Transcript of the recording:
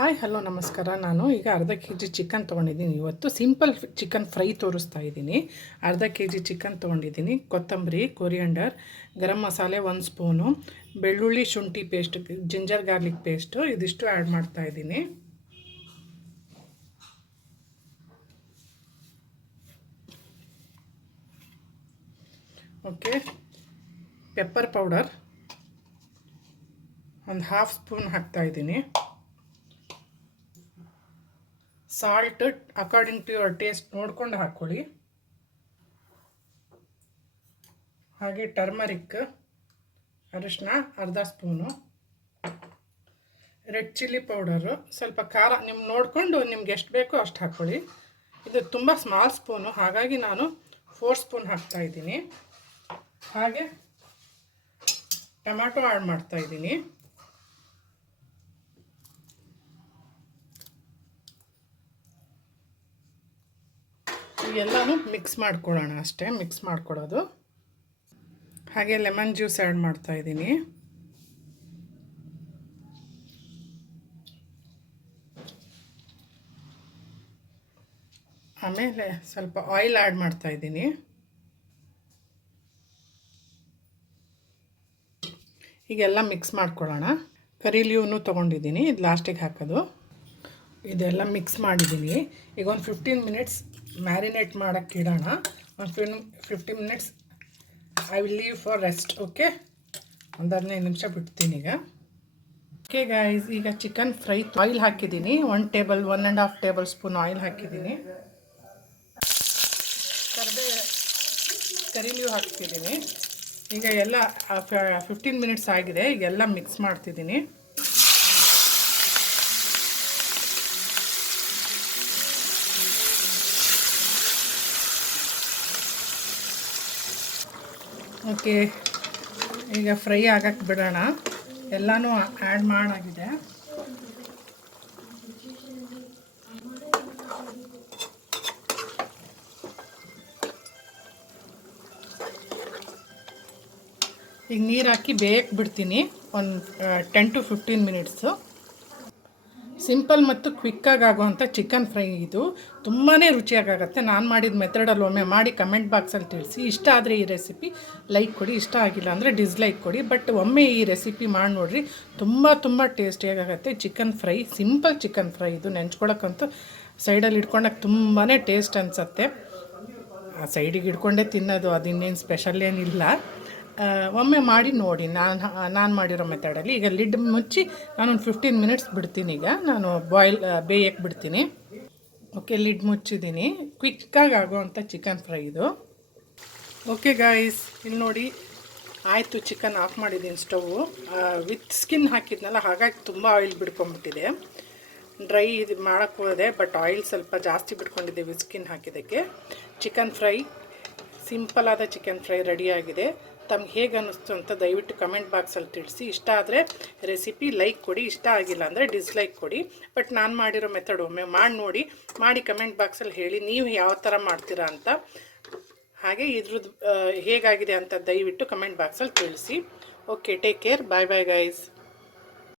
Hi hello ನಮಸ್ಕಾರ. ನಾನು ಈಗ ಅರ್ಧ ಕೆ ಜಿ ಚಿಕನ್ ತೊಗೊಂಡಿದ್ದೀನಿ. ಇವತ್ತು ಸಿಂಪಲ್ ಚಿಕನ್ ಫ್ರೈ ತೋರಿಸ್ತಾ ಇದ್ದೀನಿ. ಅರ್ಧ ಕೆ ಜಿ ಚಿಕನ್ ತೊಗೊಂಡಿದ್ದೀನಿ. ಕೊತ್ತಂಬರಿ, ಕೊರಿಯಂಡರ್, ಗರಂ ಮಸಾಲೆ 1 ಸ್ಪೂನು, ಬೆಳ್ಳುಳ್ಳಿ ಶುಂಠಿ ಪೇಸ್ಟ್, ಜಿಂಜರ್ ಗಾರ್ಲಿಕ್ ಪೇಸ್ಟು ಇದಿಷ್ಟು ಆ್ಯಡ್ ಮಾಡ್ತಾ ಇದ್ದೀನಿ. ಓಕೆ, ಪೆಪ್ಪರ್ ಪೌಡರ್ ಒಂದು 1/2 ಸ್ಪೂನ್ ಹಾಕ್ತಾಯಿದ್ದೀನಿ. Salt according to your taste ನೋಡ್ಕೊಂಡು ಹಾಕ್ಕೊಳ್ಳಿ. ಹಾಗೆ ಟರ್ಮರಿಕ್ ಅರಿಶಿನ ಅರ್ಧ ಸ್ಪೂನು, ರೆಡ್ ಚಿಲ್ಲಿ ಪೌಡರು ಸ್ವಲ್ಪ ಖಾರ ನಿಮ್ಗೆ ನೋಡಿಕೊಂಡು ನಿಮ್ಗೆ ಎಷ್ಟು ಬೇಕೋ ಅಷ್ಟು ಹಾಕ್ಕೊಳ್ಳಿ. ಇದು ತುಂಬ ಸ್ಮಾಲ್ ಸ್ಪೂನು, ಹಾಗಾಗಿ ನಾನು 4 ಸ್ಪೂನ್ ಹಾಕ್ತಾಯಿದ್ದೀನಿ. ಹಾಗೆ ಟೊಮ್ಯಾಟೊ ಆ್ಯಡ್ ಮಾಡ್ತಾಯಿದ್ದೀನಿ. ಎಲ್ಲನೂ ಮಿಕ್ಸ್ ಮಾಡ್ಕೊಳ್ಳೋಣ, ಅಷ್ಟೇ ಮಿಕ್ಸ್ ಮಾಡ್ಕೊಳ್ಳೋದು. ಹಾಗೆ ಲೆಮನ್ ಜ್ಯೂಸ್ ಆ್ಯಡ್ ಮಾಡ್ತಾಯಿದ್ದೀನಿ. ಆಮೇಲೆ ಸ್ವಲ್ಪ ಆಯಿಲ್ ಆ್ಯಡ್ ಮಾಡ್ತಾಯಿದ್ದೀನಿ. ಹೀಗೆಲ್ಲ ಮಿಕ್ಸ್ ಮಾಡ್ಕೊಳ್ಳೋಣ. ಕರಿ ಲೀವ್ನು ತೊಗೊಂಡಿದ್ದೀನಿ, ಇದು ಲಾಸ್ಟಿಗೆ ಹಾಕೋದು. ಇದೆಲ್ಲ ಮಿಕ್ಸ್ ಮಾಡಿದ್ದೀನಿ. ಈಗ ಒಂದು 15 ಮಿನಿಟ್ಸ್ ಮ್ಯಾರಿನೇಟ್ ಮಾಡೋಕ್ಕೆ ಇಡೋಣ. ಒಂದು 15 minutes I will leave for rest. Okay, ಒಂದು 15 ನಿಮಿಷ ಬಿಡ್ತೀನಿ ಈಗ. ಓಕೆ ಗೈಸ್, ಈಗ ಚಿಕನ್ ಫ್ರೈ ಆಯಿಲ್ ಹಾಕಿದ್ದೀನಿ. 1.5 ಟೇಬಲ್ ಸ್ಪೂನ್ ಆಯಿಲ್ ಹಾಕಿದ್ದೀನಿ. ಕರಿ ಲೀವ್ ಹಾಕ್ತಿದ್ದೀನಿ. ಈಗ ಎಲ್ಲ 15 ಮಿನಿಟ್ಸ್ ಆಗಿದೆ. ಈಗೆಲ್ಲ ಮಿಕ್ಸ್ ಮಾಡ್ತಿದ್ದೀನಿ. ಓಕೆ, ಈಗ ಫ್ರೈ ಆಗಕ್ಕೆ ಬಿಡೋಣ. ಎಲ್ಲನೂ ಆ್ಯಡ್ ಮಾಡಾಗಿದೆ. ಈಗ ನೀರು ಹಾಕಿ ಬೇಯಕ್ಕೆ ಬಿಡ್ತೀನಿ ಒಂದು 10 to 15 ಮಿನಿಟ್ಸು. ಸಿಂಪಲ್ ಮತ್ತು ಕ್ವಿಕ್ಕಾಗಿ ಆಗುವಂಥ ಚಿಕನ್ ಫ್ರೈ ಇದು. ತುಂಬಾ ರುಚಿಯಾಗುತ್ತೆ. ನಾನು ಮಾಡಿದ ಮೆಥಡಲ್ಲಿ ಒಮ್ಮೆ ಮಾಡಿ ಕಮೆಂಟ್ ಬಾಕ್ಸಲ್ಲಿ ತಿಳಿಸಿ. ಇಷ್ಟ ಆದರೆ ಈ ರೆಸಿಪಿ ಲೈಕ್ ಕೊಡಿ, ಇಷ್ಟ ಆಗಿಲ್ಲ ಅಂದರೆ ಡಿಸ್ಲೈಕ್ ಕೊಡಿ. ಬಟ್ ಒಮ್ಮೆ ಈ ರೆಸಿಪಿ ಮಾಡಿ ನೋಡಿರಿ, ತುಂಬ ಟೇಸ್ಟಿಯಾಗುತ್ತೆ. Chicken fry, simple chicken fry ಇದು. ನೆಂಚ್ಕೊಳಕ್ಕಂತೂ ಸೈಡಲ್ಲಿ ಇಟ್ಕೊಂಡಾಗ ತುಂಬಾ ಟೇಸ್ಟ್ ಅನಿಸುತ್ತೆ. ಸೈಡಿಗೆ ಇಟ್ಕೊಂಡೇ ತಿನ್ನೋದು, ಅದಿನ್ನೇನು ಸ್ಪೆಷಲ್ ಏನಿಲ್ಲ. ಒಮ್ಮೆ ಮಾಡಿ ನೋಡಿ ನಾನು ಮಾಡಿರೋ ಮೆಥಡಲ್ಲಿ. ಈಗ ಲಿಡ್ ಮುಚ್ಚಿ ನಾನೊಂದು 15 ಮಿನಿಟ್ಸ್ ಬಿಡ್ತೀನಿ. ಈಗ ನಾನು ಬೇಯಕ್ಕೆ ಬಿಡ್ತೀನಿ. Okay, lid ಮುಚ್ಚಿದ್ದೀನಿ. ಕ್ವಿಕ್ಕಾಗಿ ಆಗುವಂಥ ಚಿಕನ್ ಫ್ರೈ ಇದು. ಓಕೆ ಗಾಯ್ಸ್, ಇಲ್ಲಿ ನೋಡಿ ಆಯಿತು. ಚಿಕನ್ ಆಫ್ ಮಾಡಿದ್ದೀನಿ ಸ್ಟವ್ವು. ವಿತ್ ಸ್ಕಿನ್ ಹಾಕಿದ್ನಲ್ಲ, ಹಾಗಾಗಿ ತುಂಬ ಆಯಿಲ್ ಬಿಡ್ಕೊಂಬಿಟ್ಟಿದೆ. ಡ್ರೈ ಇದು ಮಾಡೋಕ್ಕೆ ಹೋದೆ, ಬಟ್ ಆಯಿಲ್ ಸ್ವಲ್ಪ ಜಾಸ್ತಿ ಬಿಟ್ಕೊಂಡಿದ್ದೆ ವಿತ್ ಸ್ಕಿನ್ ಹಾಕಿದ್ದಕ್ಕೆ. ಚಿಕನ್ ಫ್ರೈ, ಸಿಂಪಲಾದ ಚಿಕನ್ ಫ್ರೈ ರೆಡಿಯಾಗಿದೆ. ತಮ್ಗೆ ಹೇಗೆ ಅನ್ನಿಸ್ತು ಅಂತ ದಯವಿಟ್ಟು ಕಮೆಂಟ್ ಬಾಕ್ಸಲ್ಲಿ ತಿಳಿಸಿ. ಇಷ್ಟ ಆದರೆ ರೆಸಿಪಿ ಲೈಕ್ ಕೊಡಿ, ಇಷ್ಟ ಆಗಿಲ್ಲ ಅಂದರೆ ಡಿಸ್ಲೈಕ್ ಕೊಡಿ. ಬಟ್ ನಾನು ಮಾಡಿರೋ ಮೆಥಡ್ ಒಮ್ಮೆ ಮಾಡಿ ನೋಡಿ, ಮಾಡಿ ಕಮೆಂಟ್ ಬಾಕ್ಸಲ್ಲಿ ಹೇಳಿ ನೀವು ಯಾವ ಥರ ಮಾಡ್ತೀರಾ ಅಂತ. ಹಾಗೆ ಇದ್ರದ್ದು ಹೇಗಾಗಿದೆ ಅಂತ ದಯವಿಟ್ಟು ಕಮೆಂಟ್ ಬಾಕ್ಸಲ್ಲಿ ತಿಳಿಸಿ. Okay, take care, bye guys.